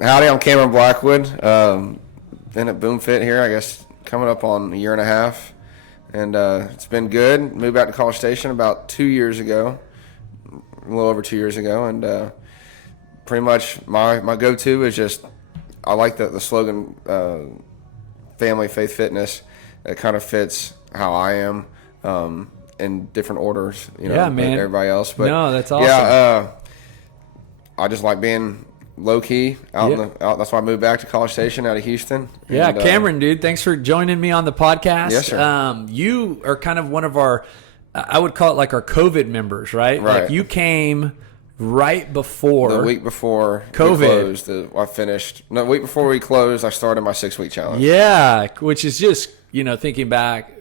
Howdy, I'm Cameron Blackwood. Been at BoomFit here, I guess, coming up on a year and a half. And it's been good. Moved back to College Station about 2 years ago, a little over 2 years ago. And pretty much my go-to is just, I like the slogan, family, faith, fitness. It kind of fits how I am in different orders, yeah, man. than everybody else. But no, that's awesome. Yeah, I just like being low key out. That's why I moved back to College Station out of Houston. Yeah, and, Cameron, dude, thanks for joining me on the podcast. Yes, sir. You are kind of one of our, I would call it like our COVID members, right? Right. Like you came right before the week before COVID we closed. I finished. No, the week before we closed, I started my 6-week challenge. Yeah, which is just thinking back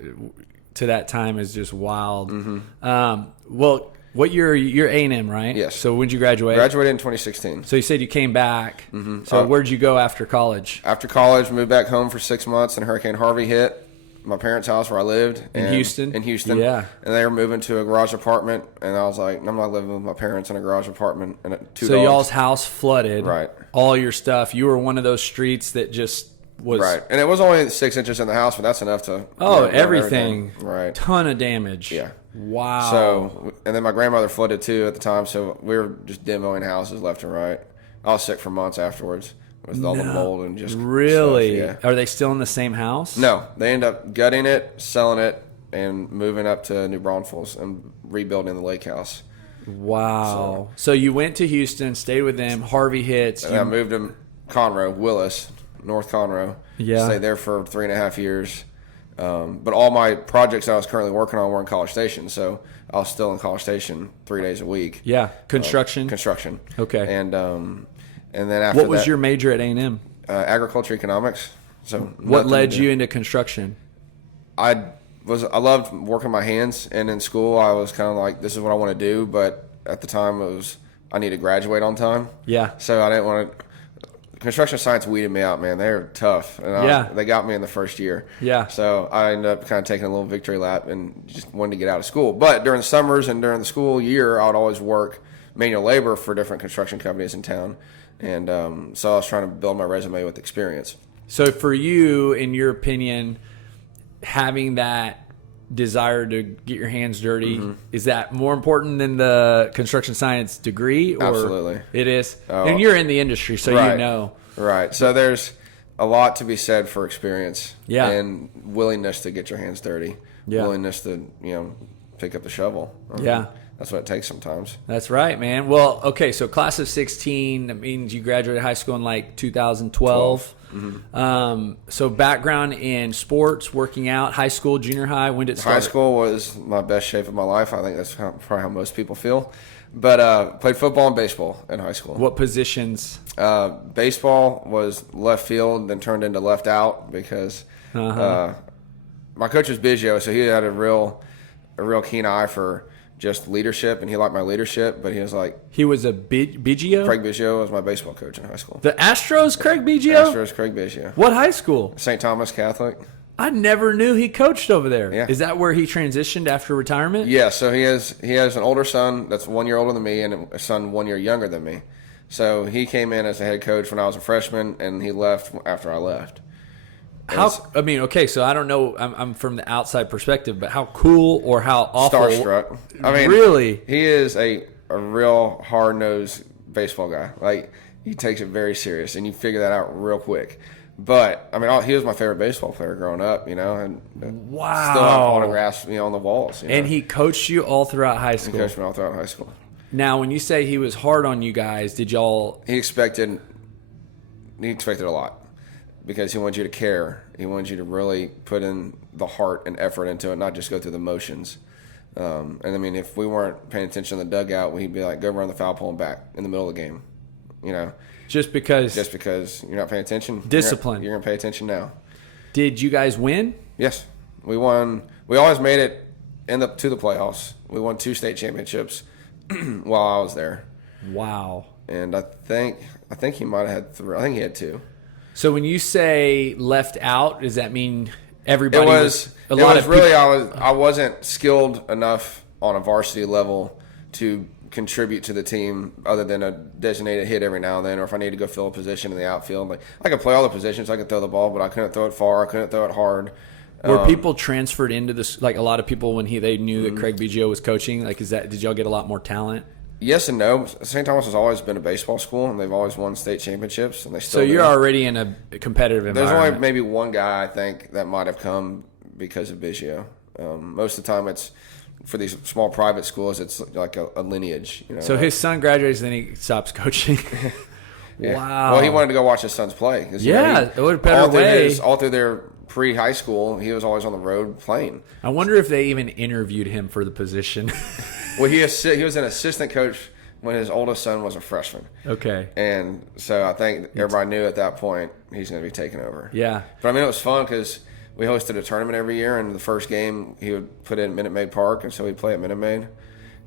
to that time is just wild. Mm-hmm. Well, what year? You're A&M, right? Yes. So when did you graduate? Graduated in 2016. So you said you came back. Mm-hmm. So where'd you go after college? After college, moved back home for 6 months, and Hurricane Harvey hit my parents' house where I lived in Houston. In Houston, yeah. And they were moving to a garage apartment, and I was like, I'm not living with my parents in a garage apartment and two dogs. Y'all's house flooded. Right. All your stuff. You were one of those streets that just was right, and it was only 6 inches in the house, but that's enough to everything. Right, ton of damage. Yeah. Wow. So, and then my grandmother flooded too at the time, so we were just demoing houses left and right. I was sick for months afterwards with all the mold and just really. Stuff, yeah. Are they still in the same house? No, they end up gutting it, selling it, and moving up to New Braunfels and rebuilding the lake house. Wow. So you went to Houston, stayed with them. Harvey hits. And I moved to Conroe, Willis, North Conroe. Yeah. Stayed there for 3.5 years. But all my projects I was currently working on were in College Station, so I was still in College Station 3 days a week. Yeah, construction. Construction. Okay. And then after what was your major at A&M? Agriculture economics. So what led you into construction? I loved working my hands, and in school I was kind of like, this is what I want to do. But at the time I needed to graduate on time. Yeah. So I didn't want to. Construction science weeded me out, man. They're tough. And they got me in the first year. Yeah. So I ended up kind of taking a little victory lap and just wanted to get out of school. But during the summers and during the school year, I would always work manual labor for different construction companies in town. And so I was trying to build my resume with experience. So for you, in your opinion, having that desire to get your hands dirty, is that more important than the construction science degree? Or Absolutely. It is? Oh. And you're in the industry, so Right. you know. Right. So there's a lot to be said for experience. Yeah. And willingness to get your hands dirty. Yeah. Willingness to, pick up the shovel. Yeah. That's what it takes sometimes. That's right, man. Well, okay, so class of 16, that means you graduated high school in like 2012. So background in sports, working out, high school, junior high, when did it start? High school was my best shape of my life. I think that's probably how most people feel. But played football and baseball in high school. What positions? Baseball was left field, then turned into left out because my coach was Biggio, so he had a real keen eye for just leadership, and he liked my leadership, but he was like... He was a Biggio? Craig Biggio was my baseball coach in high school. The Astros, Craig Biggio? Astros, Craig Biggio. What high school? St. Thomas Catholic. I never knew he coached over there. Yeah. Is that where he transitioned after retirement? Yeah, so he has an older son that's 1 year older than me and a son 1 year younger than me. So he came in as a head coach when I was a freshman, and he left after I left. So I don't know, I'm from the outside perspective, but how cool or how awful? Starstruck. Really? He is a real hard-nosed baseball guy. Like, he takes it very serious, and you figure that out real quick. But, he was my favorite baseball player growing up, and wow. Still have autographs, on the walls. And he coached you all throughout high school? He coached me all throughout high school. Now, when you say he was hard on you guys, did y'all... He expected a lot. Because he wants you to care. He wants you to really put in the heart and effort into it, not just go through the motions. If we weren't paying attention in the dugout, he'd be like, go run the foul pole and back in the middle of the game. Just because you're not paying attention. Discipline. You're going to pay attention now. Did you guys win? Yes. We won. We always made it to the playoffs. We won 2 state championships while I was there. Wow. And I think he might have had 3. I think he had 2. So when you say left out, does that mean everybody I wasn't skilled enough on a varsity level to contribute to the team other than a designated hit every now and then, or if I need to go fill a position in the outfield. Like, I could play all the positions. I could throw the ball, but I couldn't throw it far. I couldn't throw it hard. Were people transferred into this? Like, a lot of people when they knew that Craig Biggio was coaching. Like, did y'all get a lot more talent? Yes and no. St. Thomas has always been a baseball school, and they've always won state championships, and they still. So you're do. already in a competitive environment. There's only maybe one guy I think that might have come because of Biggio. Most of the time, it's for these small private schools. It's like a lineage. So his son graduates, then he stops coaching. Yeah. Wow. Well, he wanted to go watch his sons play. Yeah, it would have better way. All through their pre-high school, he was always on the road playing. I wonder if they even interviewed him for the position. Well, he was an assistant coach when his oldest son was a freshman. Okay. And so I think everybody knew at that point he's going to be taking over. Yeah. But I mean, it was fun because we hosted a tournament every year, and the first game he would put in Minute Maid Park, and so he'd play at Minute Maid.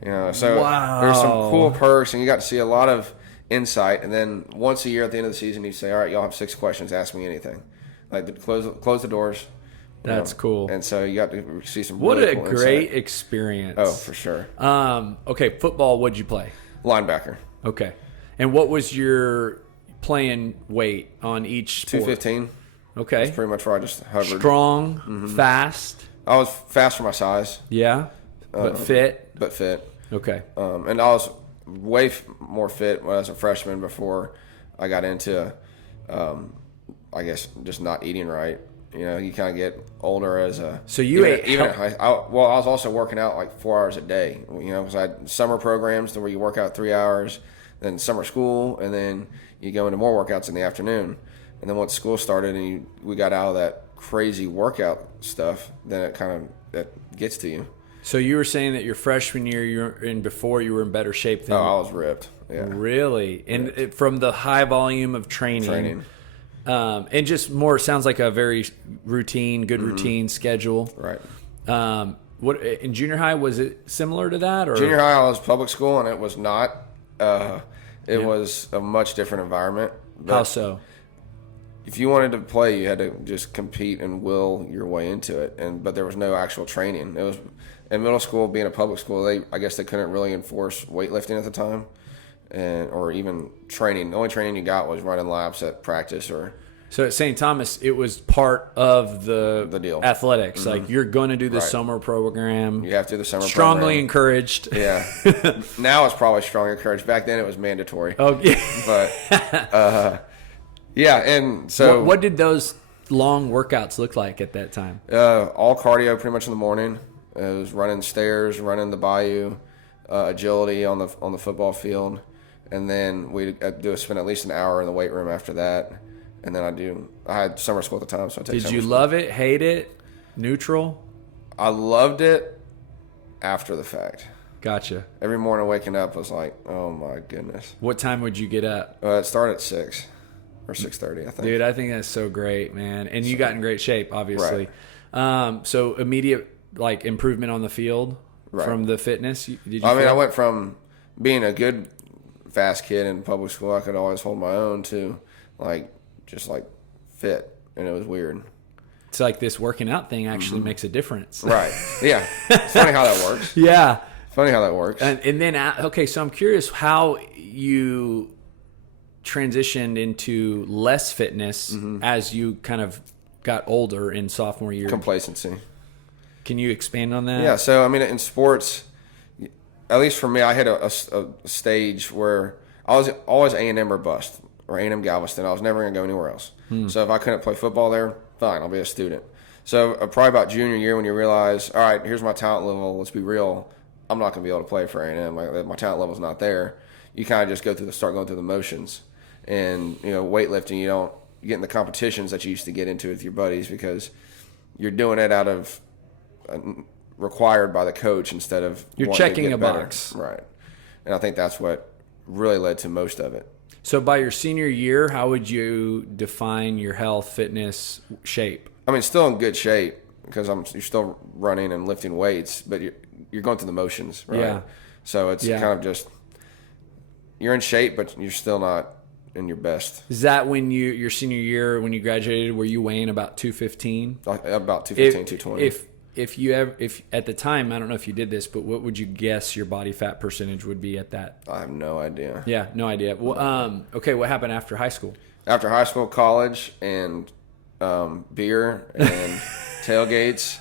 So wow. There's some cool perks, and you got to see a lot of insight. And then once a year at the end of the season, he'd say, "All right, y'all have 6 questions. Ask me anything." Like, close the doors. That's cool. And so you got to see some what really a cool great insight. experience. Oh, for sure. Okay, football, what'd you play? Linebacker. Okay. And what was your playing weight on each sport? 215. Okay. That's pretty much where I just hovered. Strong, fast. I was fast for my size. Yeah. But fit. But fit. Okay. And I was way more fit when I was a freshman before I got into, I guess, just not eating right. You kind of get older as a. So you ate. Even I was also working out like 4 hours a day. Because I had summer programs where you work out 3 hours, then summer school, and then you go into more workouts in the afternoon. And then once school started and we got out of that crazy workout stuff, then it gets to you. So you were saying that your freshman year, before you were in better shape than. Oh, I was ripped. Yeah. Really, and from the high volume of training. And just more, it sounds like a very routine, good routine schedule. Right. What in junior high, was it similar to that? Or Junior high, I was public school, and it was not. It was a much different environment. But how so? if you wanted to play, you had to just compete and will your way into it. But there was no actual training. It was in middle school, being a public school. I guess they couldn't really enforce weightlifting at the time, or even training. The only training you got was running laps at practice or. So at St. Thomas, it was part of the deal. Athletics. Like, you're going to do the Right. summer program. You have to do the summer Strongly program. encouraged. Yeah. Now it's probably strongly encouraged. Back then it was mandatory. Oh, yeah. But yeah, and so What did those long workouts look like at that time? all cardio pretty much in the morning. It was running stairs, running the bayou, agility on the football field, and then we spend at least an hour in the weight room after that. And then I had summer school at the time, so I take Did summer you school. love it, hate it, neutral? I loved it after the fact. Gotcha. Every morning waking up was like, oh my goodness. What time would you get up? It started at 6 or 6:30, I think. Dude, I think that's so great, man. And you got in great shape, obviously. So immediate improvement on the field from the fitness. I went from being a good fast kid in public school, I could always hold my own, to just fit, and it was weird. It's like this working out thing actually makes a difference. Right. Yeah. It's funny how that works. Yeah. Funny how that works. And then, okay, so I'm curious how you transitioned into less fitness as you kind of got older in sophomore year. Complacency. Can you expand on that? Yeah. So, in sports, at least for me, I hit a stage where I was always A&M or bust, or A&M Galveston. I was never going to go anywhere else. So if I couldn't play football there, fine, I'll be a student. So probably about junior year, when you realize, all right, here's my talent level, let's be real, I'm not going to be able to play for A&M. My talent level's not there. You kind of just start going through the motions. And, weightlifting, you get in the competitions that you used to get into with your buddies because you're doing it out of required by the coach instead of you're wanting checking to get a better. box. Right. And I think that's what really led to most of it. So by your senior year, how would you define your health, fitness, shape? Still in good shape because you're still running and lifting weights, but you're going through the motions, right? Yeah. So it's kind of just you're in shape, but you're still not in your best. Is that when your senior year, when you graduated, were you weighing about 215? About 215, 220. if at the time, I don't know if you did this, but what would you guess your body fat percentage would be at that? I have no idea. Yeah, no idea. Well, okay, what happened after high school? After high school, college, and beer and tailgates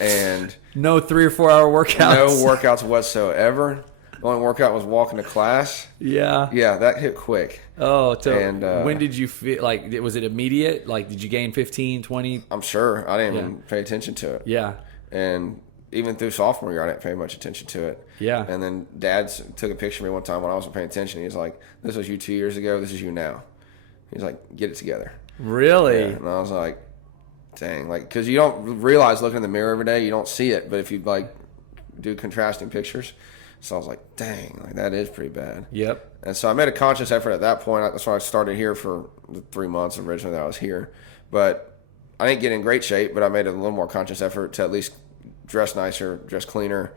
and No 3 or 4 hour workouts. no workouts whatsoever. The only workout was walking to class. Yeah. Yeah, that hit quick. Oh, so And, when did you feel like, was it immediate? Like, did you gain 15, 20? I'm sure I didn't even pay attention to it. Yeah. And even through sophomore year, I didn't pay much attention to it. Yeah. And then Dad took a picture of me one time when I wasn't paying attention. He's like, "This was you 2 years ago. This is you now." He's like, "Get it together." Really? Yeah. And I was like, "Dang!" Like, because you don't realize looking in the mirror every day, you don't see it. But if you like do contrasting pictures, so I was like, "Dang!" Like that is pretty bad. Yep. And so I made a conscious effort at that point. That's why I started here for the 3 months originally that I was here. But I didn't get in great shape, but I made a little more conscious effort to at least dress nicer, dress cleaner,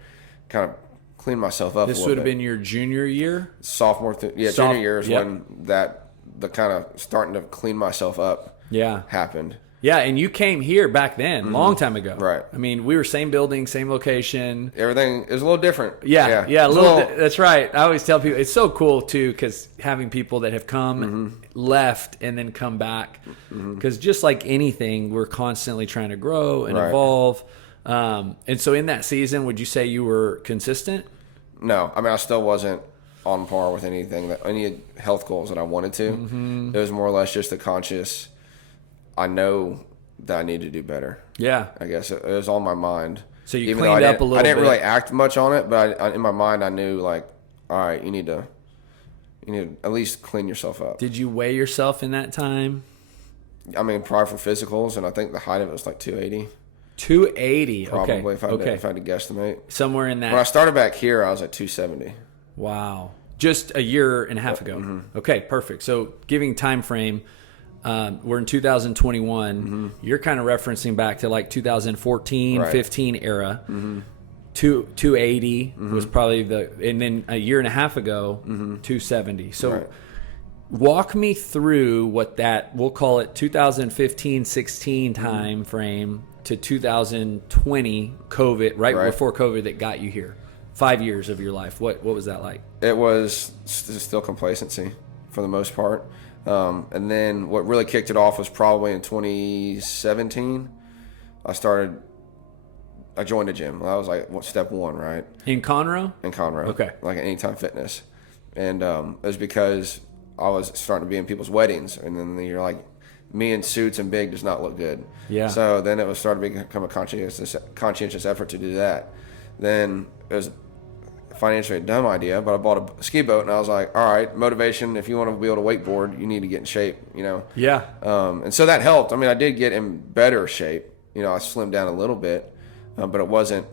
kind of clean myself up a This little would have bit. been your junior year? Junior year is yep. when the kind of starting to clean myself up Yeah. happened. Yeah, and you came here back then, long time ago. Right. I mean, we were same building, same location. Everything is a little different. Yeah, It's a little. That's right. I always tell people it's so cool too, because having people that have come, left, and then come back, because just like anything, we're constantly trying to grow and Right. evolve. And so, in that season, would you say you were consistent? No, I mean I still wasn't on par with any health goals that I wanted to. It was more or less just a conscious. I know that I need to do better. Yeah. I guess it was on my mind. So you Even though cleaned I up a little I didn't bit. really act much on it, but in my mind I knew like, all right, you need to at least clean yourself up. Did you weigh yourself in that time? I mean, probably for physicals, and I think the height of it was like 280. 280. Probably Okay. if I had to guesstimate. Somewhere in that. When I started back here, I was at 270. Wow. Just a year and a half ago. Okay, perfect. So giving time frame, we're in 2021. You're kind of referencing back to like 2014, Right. 15 era. 280 was probably and then a year and a half ago, 270. So Right. walk me through what we'll call it 2015, 16 time frame to 2020 COVID, right before COVID that got you here. 5 years of your life. What was that like? It was still complacency for the most part. And then what really kicked it off was probably in 2017. I joined a gym. That was like step one, right? In Conroe? In Conroe. Okay. Like at Anytime Fitness. And it was because I was starting to be in people's weddings. And then you're like, me in suits and big does not look good. Yeah. So then it was starting to become a conscientious effort to do that. Then it was financially a dumb idea, but I bought a ski boat and I was like, all right, motivation. If you want to be able to wakeboard, you need to get in shape, you know? Yeah. And so that helped. I mean, I did get in better shape. You know, I slimmed down a little bit, but it wasn't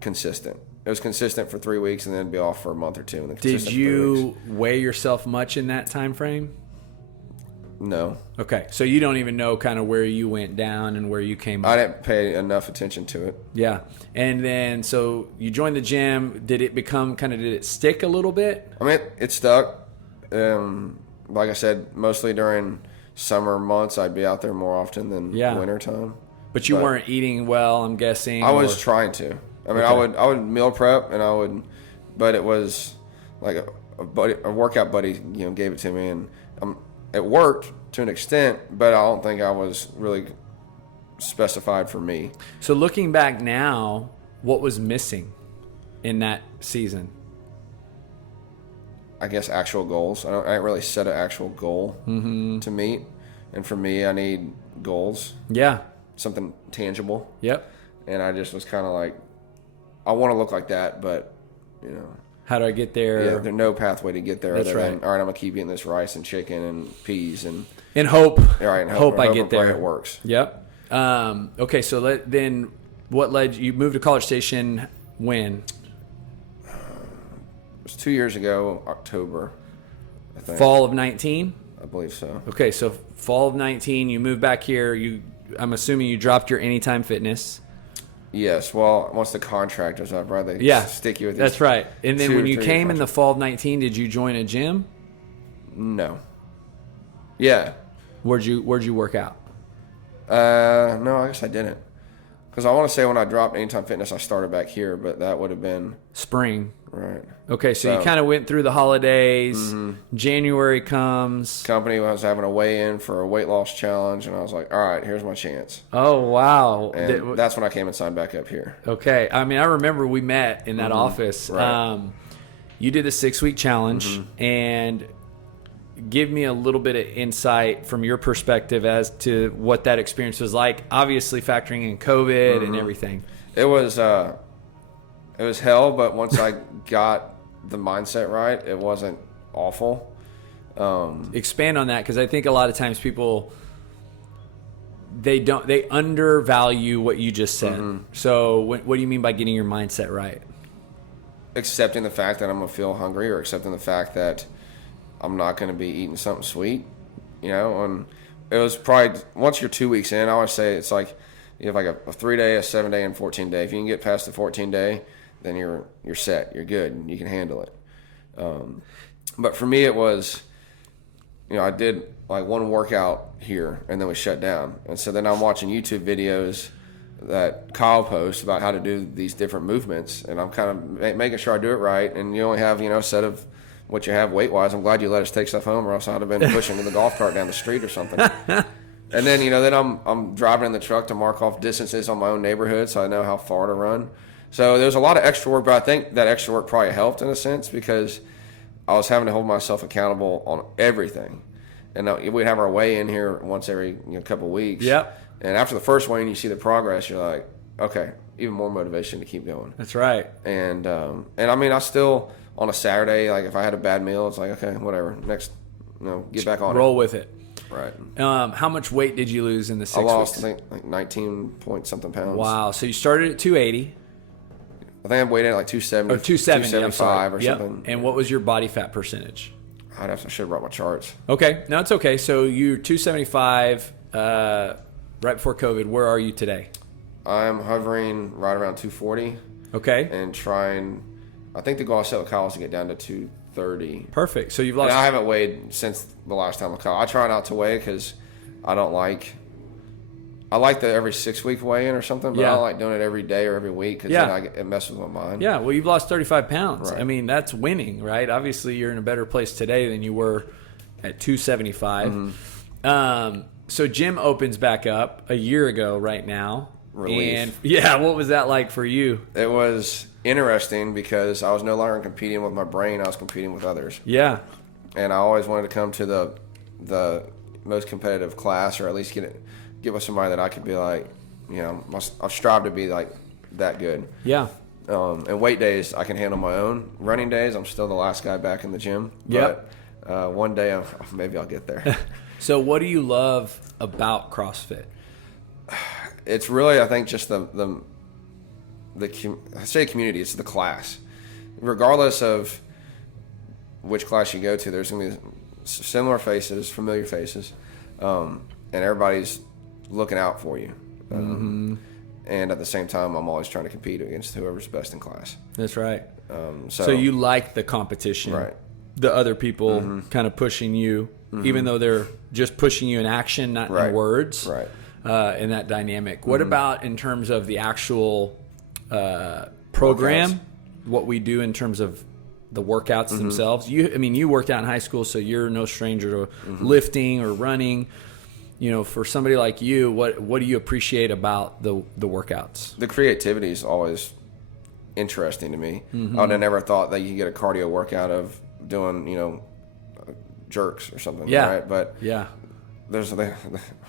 consistent. It was consistent for 3 weeks and then be off for a month or two. And then Did consistent for 3 weeks. you weigh yourself much in that time frame? No. Okay. So you don't even know kind of where you went down and where you came up. I didn't pay enough attention to it. Yeah. And then, so you joined the gym. Did it stick a little bit? I mean, it stuck. Like I said, mostly during summer months, I'd be out there more often than winter time. But you weren't eating well, I'm guessing. I was trying to. I mean, I would meal prep but it was like a workout buddy, you know, gave it to me, and it worked to an extent, but I don't think I was really specified for me. So looking back now, what was missing in that season? I guess actual goals. I didn't really set an actual goal to meet, and for me, I need goals. Yeah. Something tangible. Yep. And I just was kind of like, I want to look like that, but you know. How do I get there? Yeah, there's no pathway to get there. That's other right. than, all right, I'm gonna keep eating this rice and chicken and peas and hope. All right, and hope I get there. It works. Yep. Okay, so then what led you moved to College Station when? It was 2 years ago, October, I think. Fall of 19? I believe so. Okay, so fall of 19, you moved back here. I'm assuming you dropped your Anytime Fitness. Yes. Well, once the contract was up, right? They stick you with these that's right. And then 2 when or you 3 came in the contracts. fall of 19, did you join a gym? No. Yeah. Where'd you work out? No, I guess I didn't. Because I want to say when I dropped Anytime Fitness, I started back here, but that would have been spring. Right. Okay, so you kind of went through the holidays. January comes. Company was having a weigh-in for a weight loss challenge, and I was like, all right, here's my chance. Oh, wow. And that's when I came and signed back up here. Okay. I mean, I remember we met in that office. Right. You did the 6-week challenge, and give me a little bit of insight from your perspective as to what that experience was like, obviously factoring in COVID and everything. It was hell, but once I got the mindset right, it wasn't awful. Expand on that, because I think a lot of times people they undervalue what you just said. So what do you mean by getting your mindset right? Accepting the fact that I'm gonna feel hungry, or accepting the fact that I'm not gonna be eating something sweet, And it was probably, once you're 2 weeks in, I always say it's like you have like a 3-day, a 7-day, and 14-day. If you can get past the 14-day, then you're set. You're good. You can handle it. But for me, it was, I did like one workout here, and then we shut down. And so then I'm watching YouTube videos that Kyle posts about how to do these different movements, and I'm kind of making sure I do it right. And you only have, a set of what you have weight-wise. I'm glad you let us take stuff home, or else I'd have been pushing the golf cart down the street or something. And then, then I'm driving in the truck to mark off distances on my own neighborhood, so I know how far to run. So there's a lot of extra work, but I think that extra work probably helped in a sense, because I was having to hold myself accountable on everything. And we'd have our weigh-in here once every couple of weeks. Yep. And after the first weigh-in, you see the progress, you're like, okay, even more motivation to keep going. That's right. And I mean, I still, on a Saturday, like if I had a bad meal, it's like, okay, whatever, next, get back on Roll with it. Right. How much weight did you lose in the 6 weeks? I lost, I think, like 19 point something pounds. Wow. So you started at 280. I think I weighed in at like 270. Or 270, 275 or yep. something. And what was your body fat percentage? I should have brought my charts. Okay. No, it's okay. So you're 275 right before COVID. Where are you today? I'm hovering right around 240. Okay. And I think the goal I set with Kyle is to get down to 230. Perfect. So you've lost. And I haven't weighed since the last time with Kyle. I try not to weigh because I like the every 6 week weigh in or something, but I don't like doing it every day or every week, because then it messes with my mind. Yeah, well, you've lost 35 pounds. Right. I mean, that's winning, right? Obviously, you're in a better place today than you were at 275. So gym opens back up a year ago right now. Relief. And what was that like for you? It was interesting because I was no longer competing with my brain. I was competing with others. Yeah. And I always wanted to come to the most competitive class, or at least get with somebody that I could be like, I'll strive to be like that good. Yeah. And weight days, I can handle my own. Running days, I'm still the last guy back in the gym. Yep. But one day, maybe I'll get there. So what do you love about CrossFit? It's really, I think, just I say community. It's the class. Regardless of which class you go to, there's going to be similar faces, familiar faces, and everybody's looking out for you. And at the same time, I'm always trying to compete against whoever's best in class. That's right. So you like the competition, right? The other people kind of pushing you, even though they're just pushing you in action, not in words. Right. In that dynamic. What about in terms of the actual program? Workouts. What we do in terms of the workouts themselves? You worked out in high school, so you're no stranger to lifting or running. For somebody like you, what do you appreciate about the workouts? The creativity is always interesting to me. I would have never thought that you could get a cardio workout of doing, jerks or something. Yeah. Right? But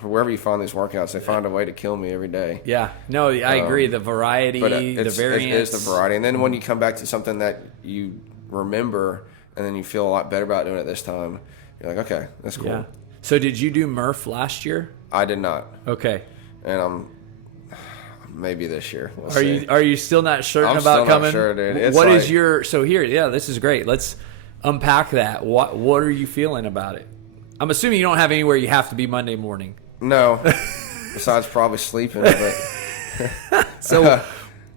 wherever you find these workouts, they find a way to kill me every day. Yeah. No, I agree. The variety, the variance. It is the variety. And then when you come back to something that you remember, and then you feel a lot better about doing it this time, you're like, okay, that's cool. Yeah. So did you do Murph last year? I did not. Okay. And I'm maybe this year. Are you still not certain I'm about still coming? Not sure, dude. What is your this is great. Let's unpack that. What are you feeling about it? I'm assuming you don't have anywhere you have to be Monday morning. No. Besides probably sleeping, but so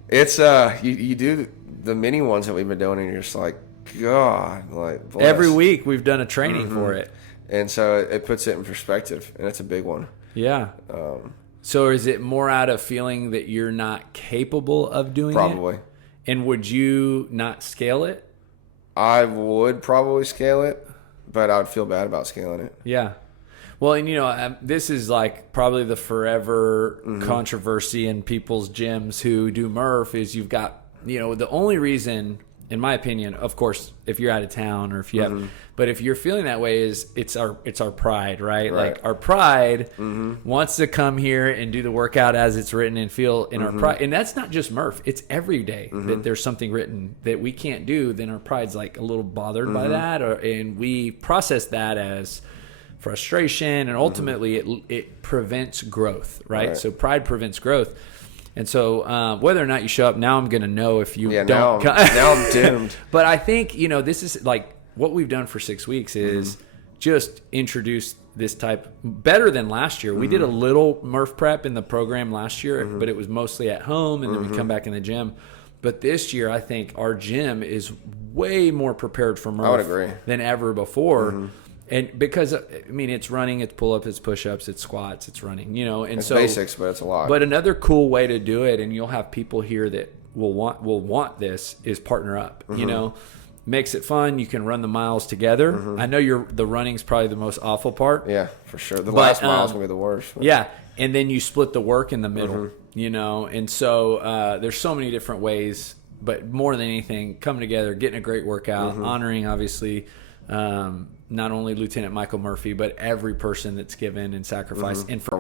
it's you do the mini ones that we've been doing, and you're just like, God, like bless. Every week we've done a training for it. And so it puts it in perspective, and it's a big one. Yeah. So is it more out of feeling that you're not capable of doing Probably. it? And would you not scale it? I would probably scale it, but I would feel bad about scaling it. Yeah. Well, and this is like probably the forever controversy in people's gyms who do Murph is you've got, the only reason, in my opinion, of course, if you're out of town or if you have, but if you're feeling that way is it's our pride, right? Like our pride wants to come here and do the workout as it's written and feel in our pride. And that's not just Murph. It's every day that there's something written that we can't do. Then our pride's like a little bothered by that. And we process that as frustration, and ultimately it prevents growth, right? So pride prevents growth. And so whether or not you show up, now I'm going to know if you don't. Now I'm doomed. But I think, this is like what we've done for 6 weeks is just introduce this type better than last year. We did a little Murph prep in the program last year, but it was mostly at home, and then we come back in the gym. But this year, I think our gym is way more prepared for Murph than ever before. And because, it's running, it's pull-ups, it's push-ups, it's squats, it's running, and it's so basics, but it's a lot. But another cool way to do it, and you'll have people here that will want this, is partner up. Makes it fun. You can run the miles together. I know the running's probably the most awful part. Yeah, for sure. The last mile's gonna be the worst. Yeah, and then you split the work in the middle. And so there's so many different ways. But more than anything, coming together, getting a great workout, honoring obviously. Not only Lieutenant Michael Murphy, but every person that's given and sacrificed. And for